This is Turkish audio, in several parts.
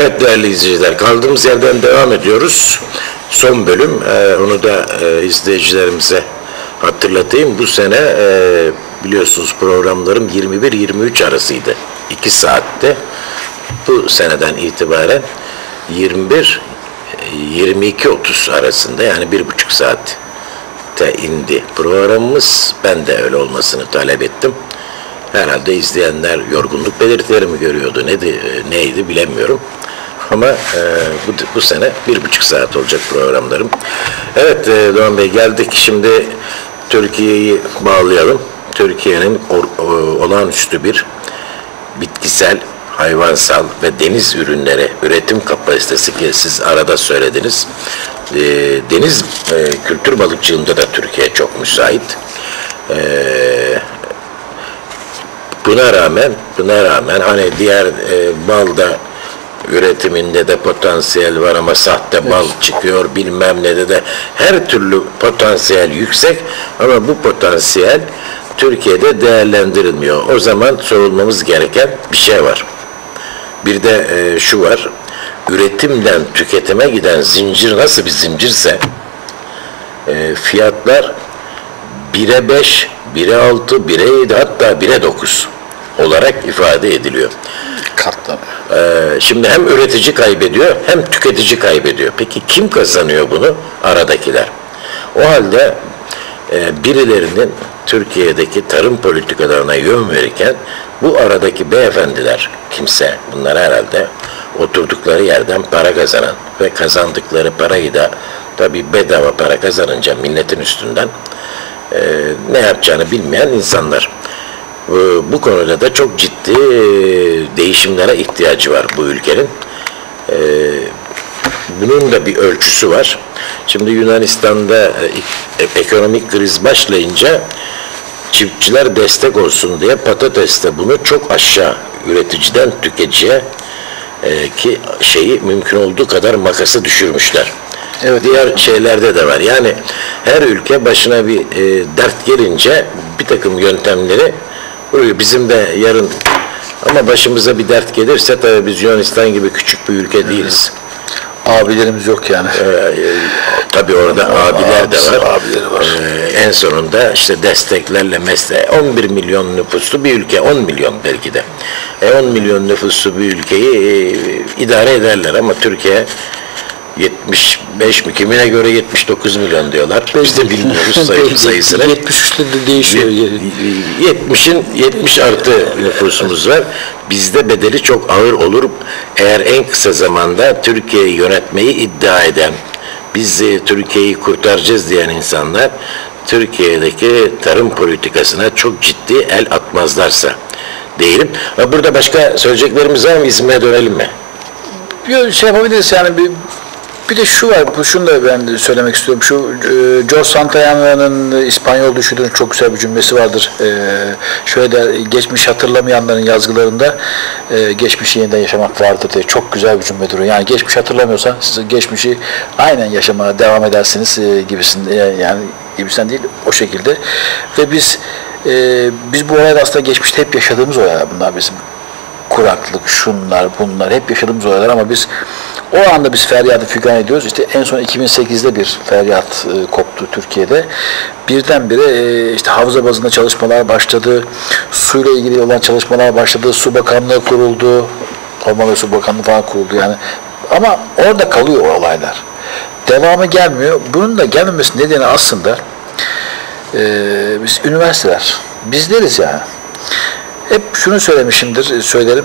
Evet değerli izleyiciler, kaldığımız yerden devam ediyoruz. Son bölüm, e, onu da e, izleyicilerimize hatırlatayım. Bu sene e, biliyorsunuz programlarım 21-23 arasıydı. 2 saatte. Bu seneden itibaren 21 22-30 arasında yani bir buçuk saatte indi programımız. Ben de öyle olmasını talep ettim. Herhalde izleyenler yorgunluk belirtileri mi görüyordu, neydi, neydi bilemiyorum. Ama e, bu, bu sene bir buçuk saat olacak programlarım. Evet e, Doğan Bey geldik şimdi Türkiye'yi bağlayalım. Türkiye'nin o- olağanüstü bir bitkisel, hayvansal ve deniz ürünleri üretim kapasitesi ki siz arada söylediniz. E, deniz e, kültür balıkçılığında da Türkiye çok müsait. E, Buna rağmen, buna rağmen hani diğer e, balda üretiminde de potansiyel var ama sahte bal çıkıyor bilmem ne de de her türlü potansiyel yüksek ama bu potansiyel Türkiye'de değerlendirilmiyor. O zaman sorulmamız gereken bir şey var. Bir de e, şu var. Üretimden tüketime giden zincir nasıl bir zincirse e, fiyatlar 1'e 5, 1'e 6, 1'e 7 hatta 1'e 9 olarak ifade ediliyor. Katlanıyor. Ee, şimdi hem üretici kaybediyor hem tüketici kaybediyor. Peki kim kazanıyor bunu? Aradakiler. O halde e, birilerinin Türkiye'deki tarım politikalarına yön verirken bu aradaki beyefendiler kimse bunlar herhalde oturdukları yerden para kazanan ve kazandıkları parayı da tabi bedava para kazanınca milletin üstünden e, ne yapacağını bilmeyen insanlar. E, bu konuda da çok ciddi e, değişimlere ihtiyacı var bu ülkenin. E, bunun da bir ölçüsü var. Şimdi Yunanistan'da e, ek- ekonomik kriz başlayınca çiftçiler destek olsun diye patateste bunu çok aşağı üreticiden tüketiciye e, ki şeyi mümkün olduğu kadar makası düşürmüşler. Evet. Diğer şeylerde de var. Yani her ülke başına bir e, dert gelince bir takım yöntemleri. Bizim de yarın ama başımıza bir dert gelirse tabii biz Yunanistan gibi küçük bir ülke değiliz. Abilerimiz yok yani. Ee, tabii orada abiler de var. abileri var. Ee, en sonunda işte desteklerle mesle 11 milyon nüfuslu bir ülke, 10 milyon belki de. E, 10 milyon nüfuslu bir ülkeyi e, idare ederler ama Türkiye 75 mi? Kimine göre 79 milyon diyorlar. Biz de bilmiyoruz sayı, sayısını. 73'te de değişiyor. 70'in 70 artı nüfusumuz var. Bizde bedeli çok ağır olur. Eğer en kısa zamanda Türkiye'yi yönetmeyi iddia eden, biz Türkiye'yi kurtaracağız diyen insanlar Türkiye'deki tarım politikasına çok ciddi el atmazlarsa değilim. Burada başka söyleyeceklerimiz var mı? İzmir'e dönelim mi? Bir şey yapabiliriz yani bir bir de şu var, bu- şunu da ben de söylemek istiyorum. Şu e, George Santayana'nın İspanyol düşünürün çok güzel bir cümlesi vardır. E, şöyle der, geçmiş hatırlamayanların yazgılarında e, geçmişi yeniden yaşamak vardır diye çok güzel bir cümledir. Yani geçmiş hatırlamıyorsan siz geçmişi aynen yaşamaya devam edersiniz e, gibisin e, yani gibisinden değil o şekilde. Ve biz e, biz bu olaylar aslında geçmişte hep yaşadığımız olaylar bunlar bizim kuraklık, şunlar, bunlar hep yaşadığımız olaylar ama biz o anda biz feryadı figan ediyoruz. İşte en son 2008'de bir feryat e, koptu Türkiye'de. Birdenbire e, işte havza bazında çalışmalar başladı. Suyla ilgili olan çalışmalar başladı. Su Bakanlığı kuruldu. Orman ve Su Bakanlığı falan kuruldu yani. Ama orada kalıyor o olaylar. Devamı gelmiyor. Bunun da gelmemesi nedeni aslında e, biz üniversiteler. Bizleriz yani. Hep şunu söylemişimdir, söylerim.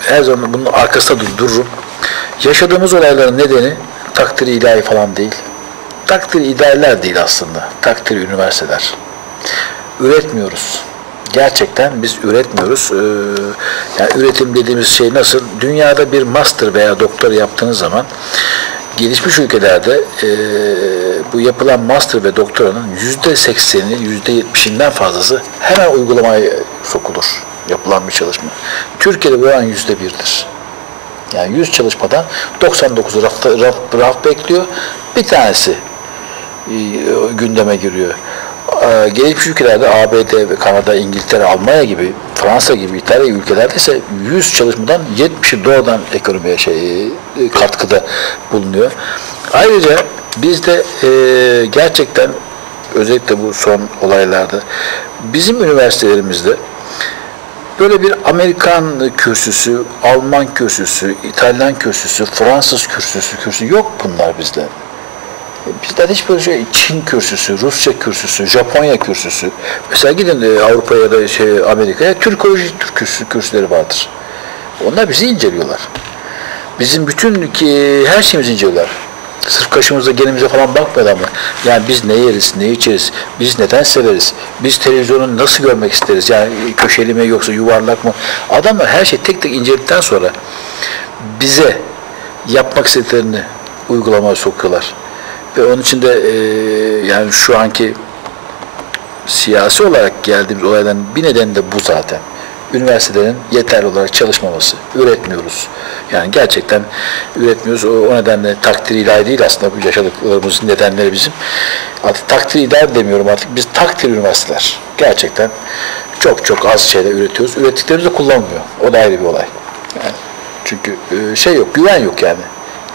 Her zaman bunun arkasında dur, dururum. Yaşadığımız olayların nedeni takdir ilahi falan değil. Takdir idealler değil aslında. Takdir üniversiteler. Üretmiyoruz. Gerçekten biz üretmiyoruz. Ee, yani üretim dediğimiz şey nasıl? Dünyada bir master veya doktor yaptığınız zaman gelişmiş ülkelerde e, bu yapılan master ve doktoranın yüzde sekseni, yüzde yetmişinden fazlası hemen uygulamaya sokulur yapılan bir çalışma. Türkiye'de bu oran yüzde birdir. Yani 100 çalışmadan 99'u rafta, raf, raf bekliyor. Bir tanesi e, gündeme giriyor. E, Gelişmiş ülkelerde ABD, Kanada, İngiltere, Almanya gibi Fransa gibi İtalya gibi ülkelerde ise 100 çalışmadan 70'i doğrudan ekonomiye şey, e, katkıda bulunuyor. Ayrıca bizde e, gerçekten özellikle bu son olaylarda bizim üniversitelerimizde böyle bir Amerikan kürsüsü, Alman kürsüsü, İtalyan kürsüsü, Fransız kürsüsü, kürsüsü yok bunlar bizde. Bizde hiç böyle şey Çin kürsüsü, Rusça kürsüsü, Japonya kürsüsü. Mesela gidin e, Avrupa'ya ya da şey Amerika'ya Türkoloji kürsü, kürsüleri vardır. Onlar bizi inceliyorlar. Bizim bütün ki, her şeyimizi inceliyorlar. Sırf kaşımıza, genimize falan bakmadan ama yani biz ne yeriz, ne içeriz, biz neden severiz, biz televizyonu nasıl görmek isteriz, yani köşeli mi yoksa yuvarlak mı? Adamlar her şeyi tek tek inceledikten sonra bize yapmak istediklerini uygulamaya sokuyorlar. Ve onun için de e, yani şu anki siyasi olarak geldiğimiz olayların bir nedeni de bu zaten. Üniversitelerin yeterli olarak çalışmaması. Üretmiyoruz. Yani gerçekten üretmiyoruz. O, o nedenle takdir ilahi değil aslında bu yaşadıklarımızın nedenleri bizim. Artık takdir ilahi demiyorum artık. Biz takdir üniversiteler. Gerçekten çok çok az şeyler üretiyoruz. Ürettiklerimizi kullanmıyor. O da ayrı bir olay. Yani çünkü e, şey yok, güven yok yani.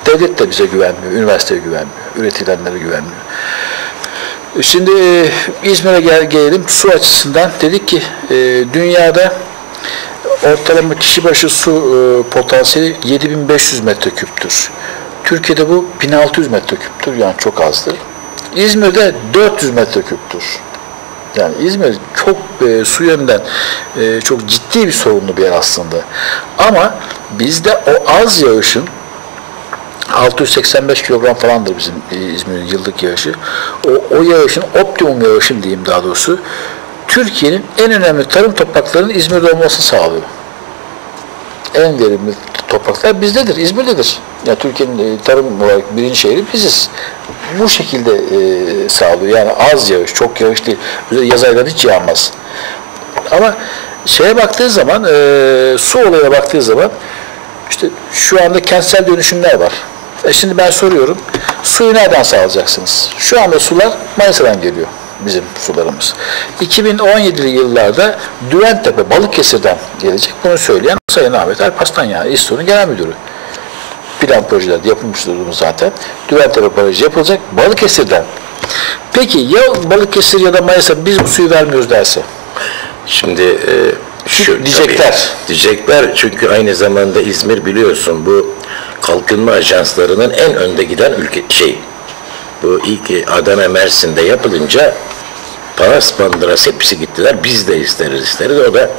Devlet de bize güvenmiyor, üniversiteye güvenmiyor, üretilenlere güvenmiyor. Şimdi e, İzmir'e gel, gelelim. Su açısından dedik ki e, dünyada ortalama kişi başı su e, potansiyeli 7500 metreküptür. Türkiye'de bu 1600 metreküptür yani çok azdır. İzmir'de 400 metreküptür. Yani İzmir çok e, su yönünden e, çok ciddi bir sorunlu bir yer aslında. Ama bizde o az yağışın 685 kilogram falandır bizim e, İzmir'in yıllık yağışı. O, o yağışın, optimum yağışın diyeyim daha doğrusu, Türkiye'nin en önemli tarım topraklarının İzmir'de olmasını sağlıyor. En verimli topraklar bizdedir, İzmir'dedir. Yani Türkiye'nin e, tarım olarak birinci şehri biziz. Bu şekilde e, sağlıyor. Yani az yağış, çok yağış değil. Yaz ayları hiç yağmaz. Ama şeye baktığı zaman, e, su olayına baktığı zaman işte şu anda kentsel dönüşümler var. E şimdi ben soruyorum, suyu nereden sağlayacaksınız? Şu anda sular Manisa'dan geliyor bizim sularımız. 2017'li yıllarda Düventepe, Balıkesir'den gelecek. Bunu söyleyen Sayın Ahmet Alparslan yani İSTO'nun genel müdürü. Plan projelerde yapılmış durumda zaten. Düventepe barajı yapılacak Balıkesir'den. Peki ya Balıkesir ya da Manisa biz bu suyu vermiyoruz derse? Şimdi e, şu Diyecekler. tabii, diyecekler çünkü aynı zamanda İzmir biliyorsun bu kalkınma ajanslarının en önde giden ülke şey. Bu ilk Adana Mersin'de yapılınca Paras Bandıras hepsi gittiler. Biz de isteriz isteriz. O da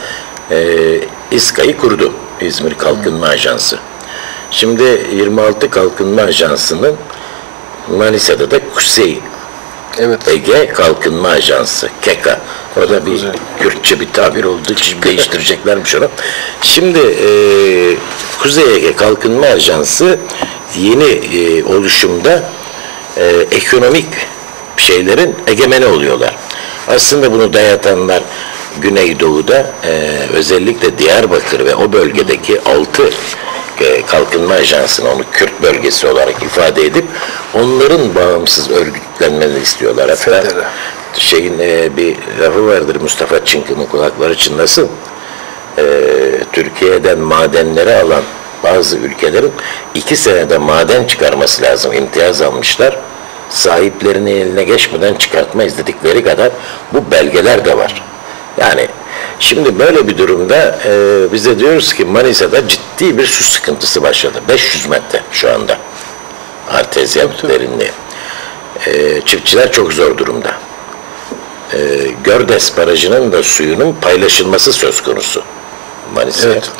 e, İSKA'yı kurdu. İzmir Kalkınma Ajansı. Şimdi 26 Kalkınma Ajansı'nın Manisa'da da Kuzey Evet. Ege Kalkınma Ajansı, KEKA. O da bir Kürtçe bir tabir olduğu için değiştireceklermiş onu. Şimdi e, Kuzey Ege Kalkınma Ajansı yeni e, oluşumda e, ekonomik şeylerin egemeni oluyorlar. Aslında bunu dayatanlar Güneydoğu'da e, özellikle Diyarbakır ve o bölgedeki altı e, kalkınma ajansını onu Kürt bölgesi olarak ifade edip onların bağımsız örgütlenmeni istiyorlar. Hatta Federe. şeyin e, bir lafı vardır Mustafa Çınkı'nın kulakları çınlasın. E, Türkiye'den madenleri alan bazı ülkelerin iki senede maden çıkarması lazım. İmtiyaz almışlar. Sahiplerinin eline geçmeden çıkartma istedikleri kadar bu belgeler de var. Yani şimdi böyle bir durumda e, biz de diyoruz ki Manisa'da ciddi bir su sıkıntısı başladı. 500 metre şu anda. Artezyen derinliği. E, çiftçiler çok zor durumda. E, Gördes Barajı'nın da suyunun paylaşılması söz konusu Manisa'ya. Evet.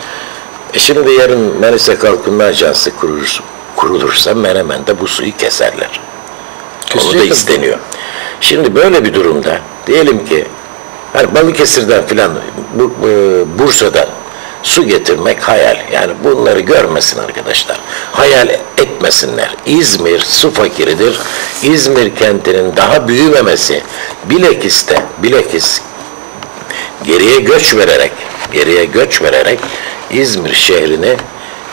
E şimdi yarın Manisa Kalkınma Ajansı kurulur, kurulursa Menemen'de bu suyu keserler. Onu da isteniyor. Şimdi böyle bir durumda diyelim ki hani Balıkesir'den filan bu, Bursa'dan su getirmek hayal. Yani bunları görmesin arkadaşlar. Hayal etmesinler. İzmir su fakiridir. İzmir kentinin daha büyümemesi bilekiste, bilekis geriye göç vererek, geriye göç vererek İzmir şehrini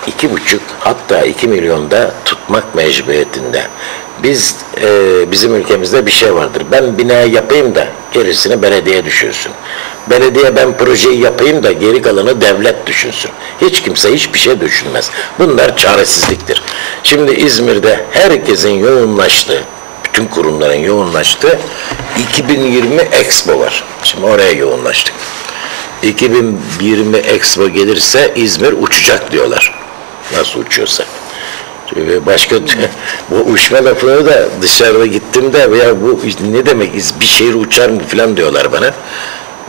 iki buçuk hatta iki milyonda tutmak mecburiyetinde. Biz e, bizim ülkemizde bir şey vardır. Ben bina yapayım da gerisini belediye düşünsün. Belediye ben projeyi yapayım da geri kalanı devlet düşünsün. Hiç kimse hiçbir şey düşünmez. Bunlar çaresizliktir. Şimdi İzmir'de herkesin yoğunlaştığı, bütün kurumların yoğunlaştığı 2020 Expo var. Şimdi oraya yoğunlaştık. 2020 Expo gelirse İzmir uçacak diyorlar. Nasıl uçuyorsa. Ve Başka bu uçma lafını da dışarıda gittim de ya bu ne demek bir şehir uçar mı falan diyorlar bana.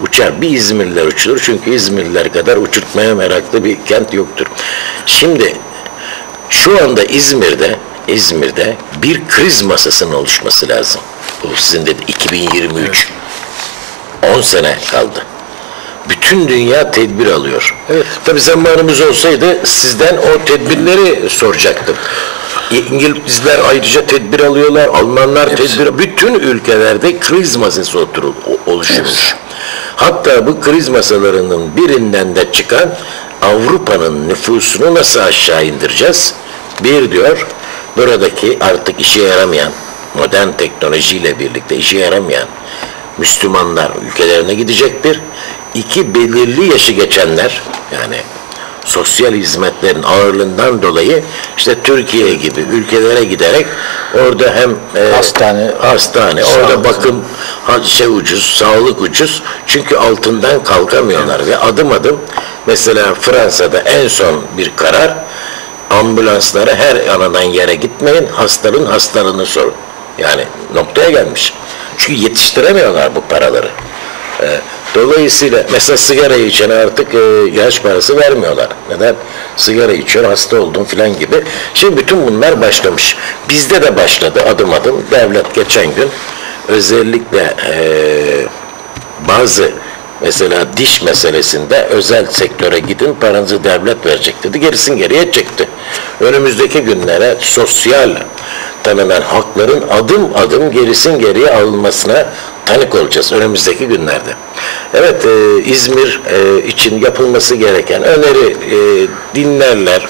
Uçar. Bir İzmirliler uçulur. Çünkü İzmirliler kadar uçurtmaya meraklı bir kent yoktur. Şimdi şu anda İzmir'de İzmir'de bir kriz masasının oluşması lazım. Bu sizin de 2023. 10 sene kaldı. Bütün dünya tedbir alıyor. Evet. Tabii zamanımız olsaydı sizden o tedbirleri soracaktım. İngilizler ayrıca tedbir alıyorlar, Almanlar tedbir, bütün ülkelerde kriz masası oturul, oluşmuş. Hatta bu kriz masalarının birinden de çıkan Avrupa'nın nüfusunu nasıl aşağı indireceğiz? Bir diyor, buradaki artık işe yaramayan, modern teknolojiyle birlikte işe yaramayan Müslümanlar ülkelerine gidecektir. İki belirli yaşı geçenler yani sosyal hizmetlerin ağırlığından dolayı işte Türkiye gibi ülkelere giderek orada hem e, Hastane, hastane, sağlık. orada bakım şey ucuz, sağlık ucuz. Çünkü altından kalkamıyorlar ve adım adım mesela Fransa'da en son bir karar ambulanslara her anadan yere gitmeyin, hastanın hastalığını sorun. Yani noktaya gelmiş. Çünkü yetiştiremiyorlar bu paraları. Ee, Dolayısıyla mesela sigara içene artık e, yaş parası vermiyorlar. Neden? Sigara içiyor, hasta oldum filan gibi. Şimdi bütün bunlar başlamış. Bizde de başladı adım adım. Devlet geçen gün özellikle e, bazı mesela diş meselesinde özel sektöre gidin paranızı devlet verecek dedi. Gerisin geriye çekti. Önümüzdeki günlere sosyal tanınan hakların adım adım gerisin geriye alınmasına tanık olacağız önümüzdeki günlerde. Evet e, İzmir e, için yapılması gereken öneri e, dinlerler,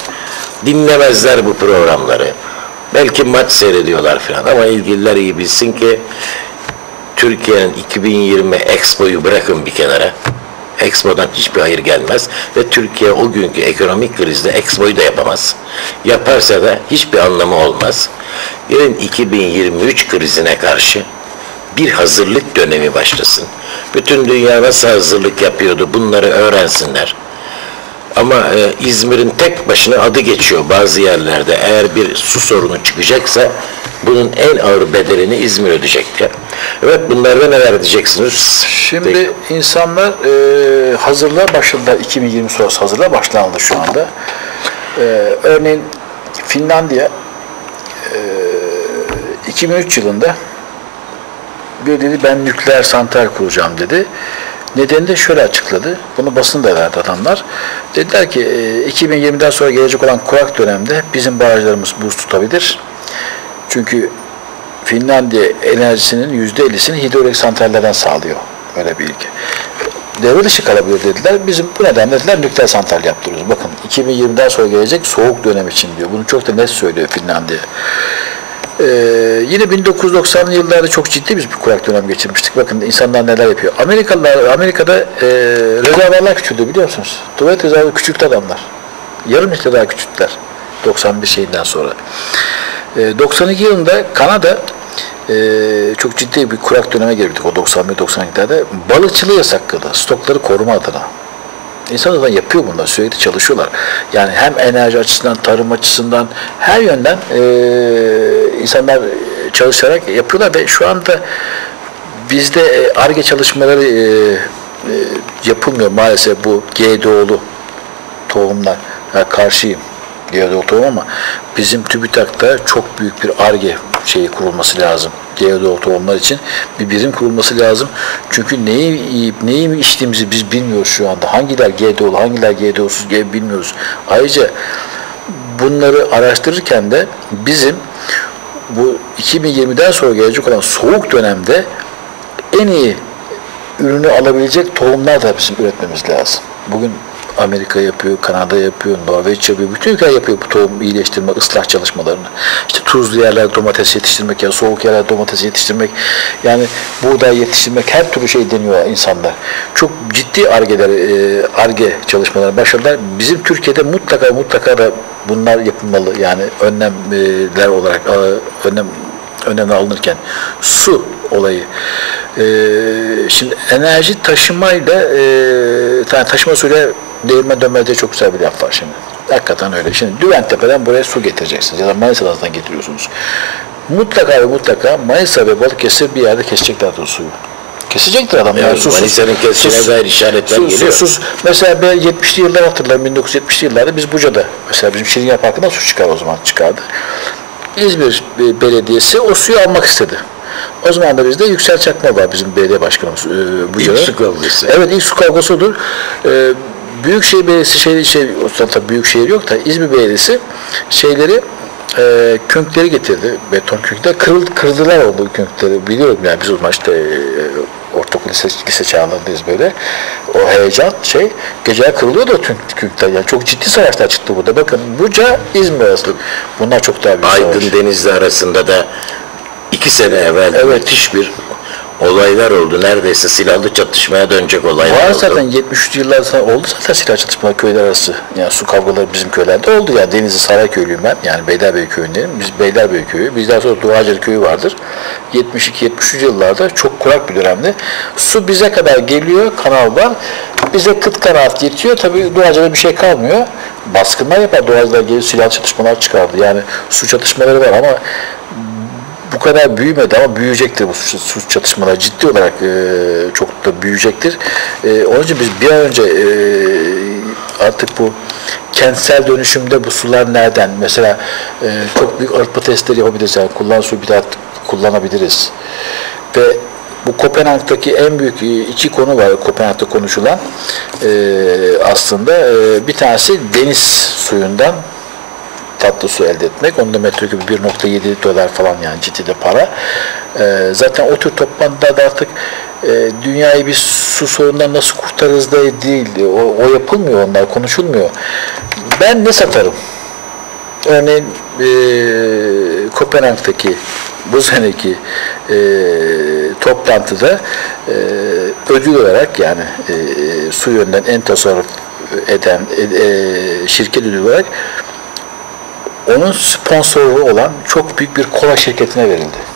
dinlemezler bu programları. Belki maç seyrediyorlar falan ama ilgililer iyi bilsin ki Türkiye'nin 2020 Expo'yu bırakın bir kenara. Expo'dan hiçbir hayır gelmez ve Türkiye o günkü ekonomik krizde Expo'yu da yapamaz. Yaparsa da hiçbir anlamı olmaz. Gelin 2023 krizine karşı bir hazırlık dönemi başlasın. Bütün dünya nasıl hazırlık yapıyordu bunları öğrensinler. Ama e, İzmir'in tek başına adı geçiyor bazı yerlerde. Eğer bir su sorunu çıkacaksa bunun en ağır bedelini İzmir ödeyecek. Evet bunlarda neler diyeceksiniz? Şimdi insanlar e, hazırlığa başladılar. 2020 sonrası hazırlığa başlandı şu anda. E, örneğin Finlandiya e, 2003 yılında bir dedi ben nükleer santral kuracağım dedi. Nedeni de şöyle açıkladı. Bunu basın da verdi adamlar. Dediler ki e, 2020'den sonra gelecek olan kurak dönemde bizim barajlarımız buz tutabilir. Çünkü Finlandiya enerjisinin yüzde ellisini hidroelektrik santrallerden sağlıyor. Öyle bir ülke. Devre dışı kalabilir dediler. Bizim bu nedenle dediler nükleer santral yaptırıyoruz. Bakın 2020'den sonra gelecek soğuk dönem için diyor. Bunu çok da net söylüyor Finlandiya. Ee, yine 1990'lı yıllarda çok ciddi biz bir kurak dönem geçirmiştik. Bakın insanlar neler yapıyor. Amerikalılar, Amerika'da e, rezervuarlar küçüldü biliyor musunuz? Tuvalet rezervuarı küçülttü adamlar. Yarım litre daha küçülttüler. 91 şeyinden sonra. E, 92 yılında Kanada e, çok ciddi bir kurak döneme girdik o 91-92'lerde. Balıkçılığı yasakladı. Stokları koruma adına. İnsanlar da yapıyor bunlar, sürekli çalışıyorlar. Yani hem enerji açısından, tarım açısından, her yönden e, insanlar çalışarak yapıyorlar ve şu anda bizde ARGE çalışmaları e, e, yapılmıyor maalesef bu GDO'lu tohumlar. Ha, karşıyım GDO tohum ama bizim TÜBİTAK'ta çok büyük bir ARGE şeyi kurulması lazım. GDO tohumlar için bir birim kurulması lazım. Çünkü neyi yiyip neyi mi içtiğimizi biz bilmiyoruz şu anda. Hangiler GDO'lu, hangiler GDO'suz diye bilmiyoruz. Ayrıca bunları araştırırken de bizim bu 2020'den sonra gelecek olan soğuk dönemde en iyi ürünü alabilecek tohumlar da bizim üretmemiz lazım. Bugün Amerika yapıyor, Kanada yapıyor, Norveç yapıyor. Bütün ülkeler yapıyor bu tohum iyileştirme, ıslah çalışmalarını. İşte tuzlu yerlerde domates yetiştirmek ya soğuk yerlerde domates yetiştirmek. Yani buğday yetiştirmek her türlü şey deniyor insanlar. Çok ciddi argeler, e, arge çalışmaları başladılar. Bizim Türkiye'de mutlaka mutlaka da bunlar yapılmalı. Yani önlemler olarak e, önlem önlemler alınırken su olayı. Ee, şimdi enerji taşımayla e, taşıma suyla değirmen dönmede çok güzel bir laf var şimdi. Hakikaten öyle. Şimdi Düventtepe'den buraya su getireceksiniz ya da Manisa'dan getiriyorsunuz. Mutlaka ve mutlaka Manisa ve Balıkesir bir yerde kesecekler o suyu. Kesecektir adam. Yani susuz- Manisa'nın sus- dair işaretler sus- geliyor. Sus. Mesela ben 70'li yıllar hatırlarım. 1970'li yıllarda biz Buca'da mesela bizim Şirin Parkı'ndan su çıkar o zaman çıkardı. İzmir Belediyesi o suyu almak istedi. O zaman da bizde Yüksel Çakma var bizim belediye başkanımız e, Buca'da. İlk su kavgası. Evet ilk su kavgası odur. E, Büyükşehir Belediyesi şey, şey tabii Büyükşehir yok da İzmir Belediyesi şeyleri e, künkleri getirdi. Beton künkler. Kırıl, kırdılar o bu künkleri. Biliyorum yani biz o zaman işte e, ortaokul lise, lise çağlarındayız böyle. O heyecan şey geceler kırılıyor da tüm künkler. Yani çok ciddi savaşlar çıktı burada. Bakın Buca İzmir arası. Bunlar çok daha büyük savaş. Aydın Denizli arasında da iki sene evvel Evet. müthiş bir olaylar oldu. Neredeyse silahlı çatışmaya dönecek olaylar Var oldu. zaten 73 yıllar sonra oldu zaten silah çatışmaları köyler arası. Yani su kavgaları bizim köylerde oldu. Yani Denizli Sarayköylüyüm ben. Yani Beylerbeyi köyündeyim. Biz Beylerbeyi köyü. Bizden sonra Duaceli köyü vardır. 72-73 yıllarda çok kurak bir dönemde. Su bize kadar geliyor kanal var. Bize kıt kanaat yetiyor. Tabii Duaceli'de bir şey kalmıyor. Baskınlar yapar. Duaceli'de gelip silah çatışmalar çıkardı. Yani su çatışmaları var ama bu kadar büyümedi ama büyüyecektir bu su, su çatışmalar. Ciddi olarak e, çok da büyüyecektir. E, onun için biz bir an önce e, artık bu kentsel dönüşümde bu sular nereden? Mesela e, çok büyük arıtma testleri yapabiliriz. Yani kullan suyu bir daha kullanabiliriz. Ve bu Kopenhag'daki en büyük e, iki konu var Kopenhag'da konuşulan. E, aslında e, bir tanesi deniz suyundan tatlı su elde etmek. Onda metreküp 1.7 dolar falan yani ciddi de para. Ee, zaten o tür toplantılarda artık e, dünyayı bir su sorundan nasıl kurtarırız da değil. O, o yapılmıyor onlar, konuşulmuyor. Ben ne satarım? Örneğin e, Kopenhag'daki bu seneki e, toplantıda e, ödül olarak yani e, su yönden en tasarruf eden e, e, şirket ödülü olarak onun sponsoru olan çok büyük bir kola şirketine verildi.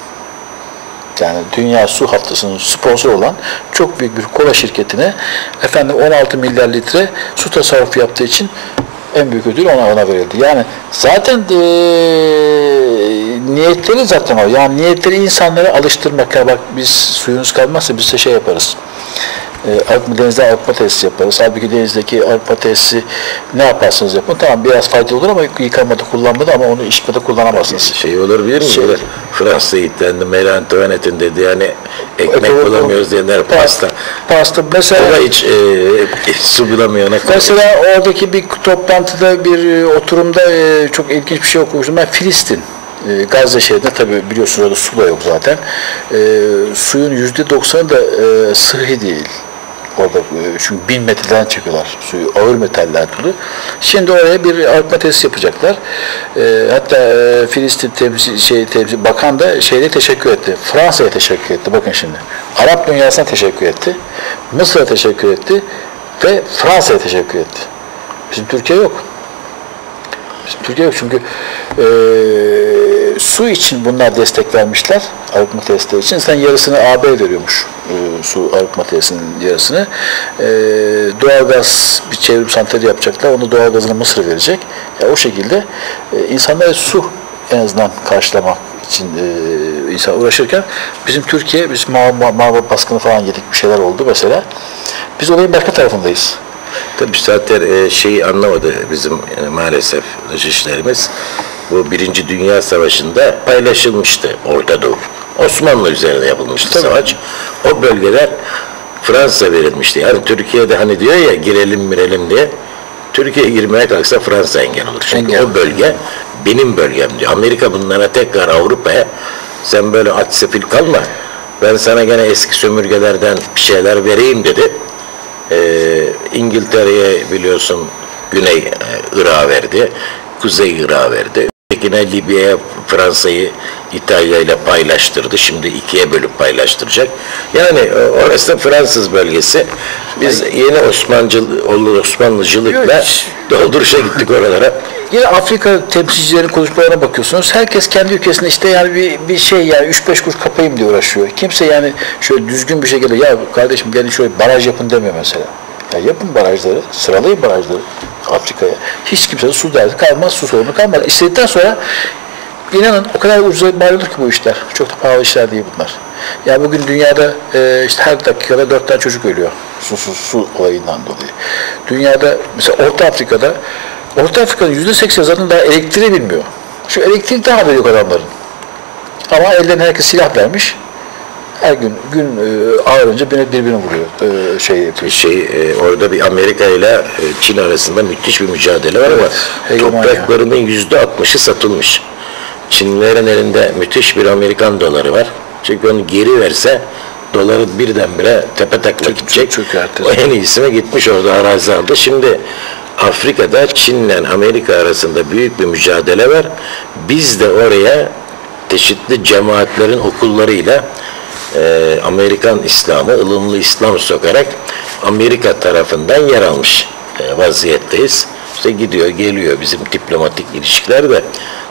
Yani Dünya Su Haftası'nın sponsoru olan çok büyük bir kola şirketine efendim 16 milyar litre su tasarrufu yaptığı için en büyük ödül ona ona verildi. Yani zaten eee, niyetleri zaten o. Yani niyetleri insanları alıştırmak. Ya bak biz suyunuz kalmazsa biz de şey yaparız. E, denizde arıtma tesisi yaparız. Halbuki denizdeki arıtma tesisi ne yaparsanız yapın. Tamam biraz faydalı olur ama yıkamada kullanmada ama onu içmede kullanamazsınız. Şey olabilir mi? Şey- Fransa'ya gittiğinde Meyran Antoinette'in dedi yani ekmek Evet, bulamıyoruz diyenler Pa- pasta. Pasta mesela O da hiç e, su bulamayana. Mesela oradaki bir toplantıda bir e, oturumda e, çok ilginç bir şey okumuştum. Ben Filistin e, Gazze şehrinde tabi biliyorsunuz orada su da yok zaten. E, suyun yüzde doksanı da e, sıhhi değil. Orada e, çünkü bin metreden çekiyorlar suyu. Ağır metaller dolu. Şimdi oraya bir arıtma tesisi yapacaklar. E, hatta e, Filistin temsil, şey, temsil, bakan da şeyde teşekkür etti. Fransa'ya teşekkür etti. Bakın şimdi. Arap dünyasına teşekkür etti. Mısır'a teşekkür etti. Ve Fransa'ya teşekkür etti. Bizim Türkiye yok. Bizim Türkiye yok çünkü eee, su için bunlar destek vermişler. Arıtma testleri için. Sen yarısını AB veriyormuş. eee, su arıtma tesisinin yarısını. Eee doğalgaz bir çevrim santrali yapacaklar. Onu doğalgazını Mısır verecek. Ya o şekilde eee insanlara su en azından karşılamak için eee insan uğraşırken bizim Türkiye, biz mavi baskını falan yedik bir şeyler oldu mesela. Biz olayın başka tarafındayız. Tabii zaten e, şeyi anlamadı bizim e, maalesef dışişlerimiz. Bu Birinci Dünya Savaşı'nda paylaşılmıştı Orta Doğu. Osmanlı üzerine yapılmıştı savaş. O bölgeler Fransa verilmişti. Yani Türkiye'de hani diyor ya girelim mirelim diye. Türkiye girmeye kalksa Fransa engel olur. Çünkü Engel. o bölge benim bölgem diyor. Amerika bunlara tekrar Avrupa'ya sen böyle aç sefil kalma. Ben sana gene eski sömürgelerden bir şeyler vereyim dedi. Ee, İngiltere'ye biliyorsun Güney e, Irak'ı verdi, Kuzey Irak'ı verdi. Ötekine Libya'ya Fransa'yı İtalya ile paylaştırdı. Şimdi ikiye bölüp paylaştıracak. Yani e, orası da Fransız bölgesi. Biz yeni Osmancı, Osmanlıcılıkla dolduruşa gittik oralara. Yine Afrika temsilcilerinin konuşmalarına bakıyorsunuz. Herkes kendi ülkesinde işte yani bir, bir şey yani 3-5 kuruş kapayım diye uğraşıyor. Kimse yani şöyle düzgün bir şekilde ya kardeşim gelin şöyle baraj yapın demiyor mesela. Ya yapın barajları, sıralayın barajları Afrika'ya. Hiç kimse de su derdi kalmaz, su sorunu kalmaz. İstedikten sonra inanın o kadar ucuza olur ki bu işler. Çok da pahalı işler değil bunlar. Ya bugün dünyada e, işte her dakikada dört tane çocuk ölüyor. Su, su, su olayından dolayı. Dünyada mesela Orta Afrika'da Orta Afrika'nın yüzde seksen zaten daha elektriği bilmiyor. Şu elektrik daha haberi yok adamların. Ama elden herkes silah vermiş. Her gün gün e, ağırınca birine birbirini vuruyor. E, şey yapıyor. şey e, orada bir Amerika ile Çin arasında müthiş bir mücadele var ama hegemonya. topraklarının yüzde 60'ı satılmış. Çinlilerin elinde müthiş bir Amerikan doları var. Çünkü onu geri verse doları birdenbire tepe taklak gidecek. çok çökertir. O en iyisine gitmiş orada arazi aldı. Şimdi Afrika'da Çin'le Amerika arasında büyük bir mücadele var. Biz de oraya çeşitli cemaatlerin okullarıyla e, Amerikan İslamı, ılımlı İslam sokarak Amerika tarafından yer almış e, vaziyetteyiz. İşte gidiyor, geliyor bizim diplomatik ilişkiler de.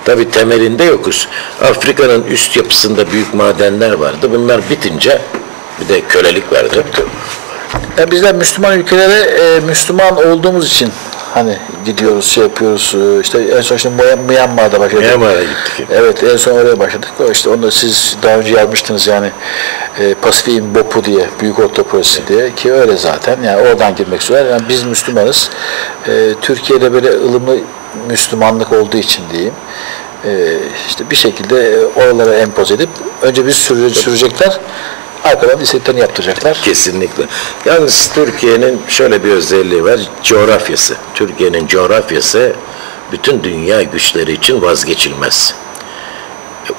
Tabi temelinde yokuz. Afrika'nın üst yapısında büyük madenler vardı. Bunlar bitince bir de kölelik vardı. Ya bizler Müslüman ülkelere e, Müslüman olduğumuz için hani gidiyoruz, şey yapıyoruz. e, işte en son Mya- Myanmar'da başladık. Myanmar'a gittik. Evet, en son oraya başladık. O işte onu da siz daha önce yazmıştınız yani e, Pasifik'in BOP'u diye, Büyük Orta Projesi diye ki öyle zaten. Yani oradan girmek istiyorlar. Yani biz Müslümanız. E, Türkiye'de böyle ılımlı Müslümanlık olduğu için diyeyim. E, işte bir şekilde e, oralara empoze edip önce biz süre, sürecekler. Arkadan istediklerini yaptıracaklar. Kesinlikle. Yalnız Türkiye'nin şöyle bir özelliği var. Coğrafyası. Türkiye'nin coğrafyası bütün dünya güçleri için vazgeçilmez.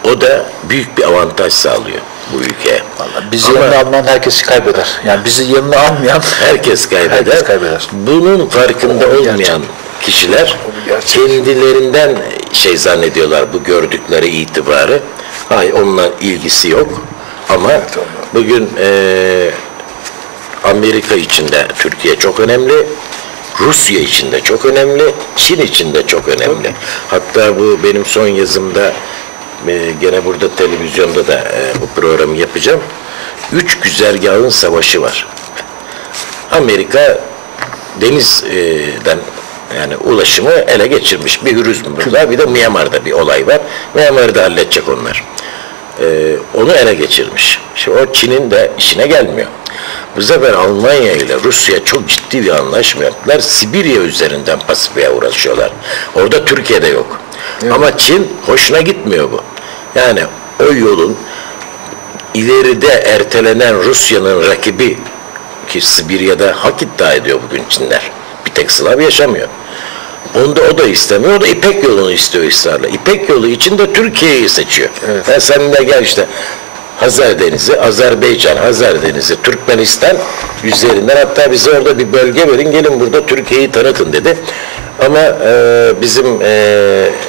O da büyük bir avantaj sağlıyor bu ülkeye. Bizi Ama yanına almayan herkes kaybeder. Yani bizi yanına almayan herkes kaybeder. Herkes kaybeder. Bunun farkında O olmayan gerçek. kişiler kendilerinden şey zannediyorlar bu gördükleri itibarı. Hayır onunla ilgisi yok. Ama bugün eee Amerika için de Türkiye çok önemli. Rusya için de çok önemli, Çin için de çok önemli. Hatta bu benim son yazımda e, gene burada televizyonda da e, bu programı yapacağım. Üç güzergahın savaşı var. Amerika denizden yani ulaşımı ele geçirmiş. Bir Hürüzmür'de bir de Myanmar'da bir olay var. Myanmar'da halledecek onlar. Ee, onu ele geçirmiş. Şimdi o Çin'in de işine gelmiyor. Bu sefer Almanya ile Rusya çok ciddi bir anlaşma yaptılar. Sibirya üzerinden Pasifik'e uğraşıyorlar. Orada Türkiye'de yok. Ama Çin hoşuna gitmiyor bu. Yani o yolun ileride ertelenen Rusya'nın rakibi ki Sibirya'da hak iddia ediyor bugün Çinler. Bir tek Slav yaşamıyor. Onda o da istemiyor. O da İpek yolunu istiyor ısrarla. İpek yolu için de Türkiye'yi seçiyor. Ben seninle gel işte Hazar Denizi, Azerbaycan, Hazar Denizi, Türkmenistan üzerinden hatta bize orada bir bölge verin gelin burada Türkiye'yi tanıtın dedi. Ama e, bizim e,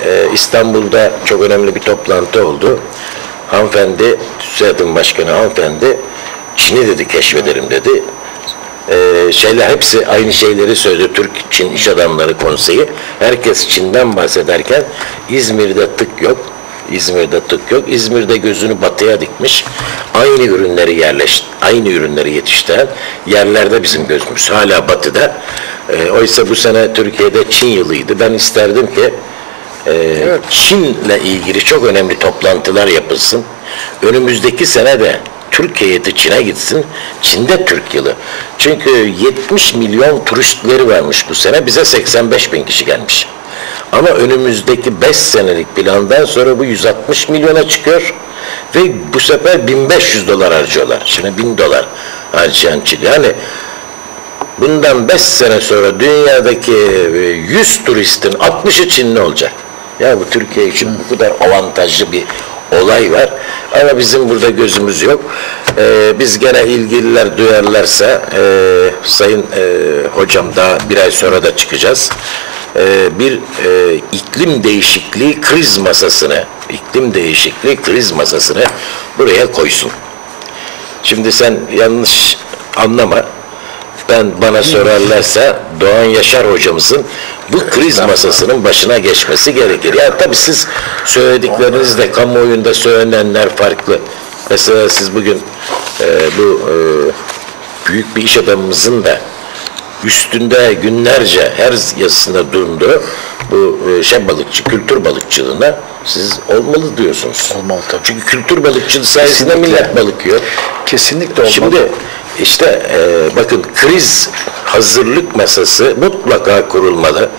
e, İstanbul'da çok önemli bir toplantı oldu. Hanımefendi, TÜSİAD'ın başkanı hanımefendi Çin'i dedi keşfederim dedi. Ee, şeyler hepsi aynı şeyleri söyledi. Türk-Çin İş Adamları Konseyi. Herkes Çin'den bahsederken İzmir'de tık yok. İzmir'de tık yok. İzmir'de gözünü batıya dikmiş. Aynı ürünleri yerleş, aynı ürünleri yetiştiren yerlerde bizim gözümüz. Hala batıda. Ee, oysa bu sene Türkiye'de Çin yılıydı. Ben isterdim ki e, Çin'le ilgili çok önemli toplantılar yapılsın. Önümüzdeki sene de Türk heyeti Çin'e gitsin. Çin'de Türk yılı. Çünkü 70 milyon turistleri varmış bu sene. Bize 85 bin kişi gelmiş. Ama önümüzdeki 5 senelik plandan sonra bu 160 milyona çıkıyor. Ve bu sefer 1500 dolar harcıyorlar. Şimdi 1000 dolar harcayan Çin. Yani bundan 5 sene sonra dünyadaki e, 100 turistin 60'ı Çinli olacak. Ya bu Türkiye için bu kadar avantajlı bir olay var. Ama bizim burada gözümüz yok. Ee, biz gene ilgililer duyarlarsa e, Sayın e, Hocam daha bir ay sonra da çıkacağız. Ee, bir e, iklim değişikliği kriz masasını, iklim değişikliği kriz masasını buraya koysun. Şimdi sen yanlış anlama. Ben bana sorarlarsa Doğan Yaşar hocamızın bu kriz masasının başına geçmesi gerekir. Yani tabii siz söylediklerinizde kamuoyunda söylenenler farklı. Mesela siz bugün e, bu e, büyük bir iş adamımızın da üstünde günlerce her yazısında durduğu bu e, şey balıkçı, kültür balıkçılığına siz olmalı diyorsunuz. Olmalı tabii. Çünkü kültür balıkçılığı sayesinde Kesinlikle. millet balık yiyor. Kesinlikle olmalı. Şimdi işte e, bakın kriz hazırlık masası mutlaka kurulmalı.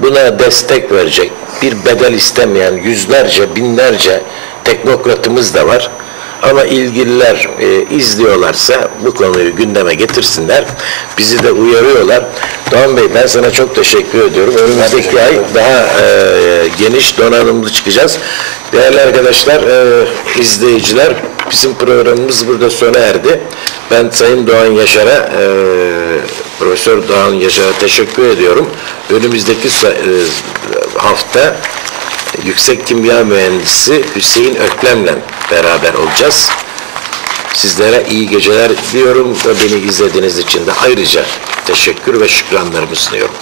Buna destek verecek bir bedel istemeyen yüzlerce, binlerce teknokratımız da var. Ama ilgililer e, izliyorlarsa bu konuyu gündeme getirsinler. Bizi de uyarıyorlar. Doğan Bey ben sana çok teşekkür ediyorum. Önümüzdeki ay daha e, geniş donanımlı çıkacağız. Değerli arkadaşlar, e, izleyiciler bizim programımız burada sona erdi. Ben Sayın Doğan Yaşar'a, e, Profesör Doğan Yaşar'a teşekkür ediyorum. Önümüzdeki e, hafta Yüksek Kimya Mühendisi Hüseyin Öklem'le beraber olacağız. Sizlere iyi geceler diliyorum ve beni izlediğiniz için de ayrıca teşekkür ve şükranlarımı sunuyorum.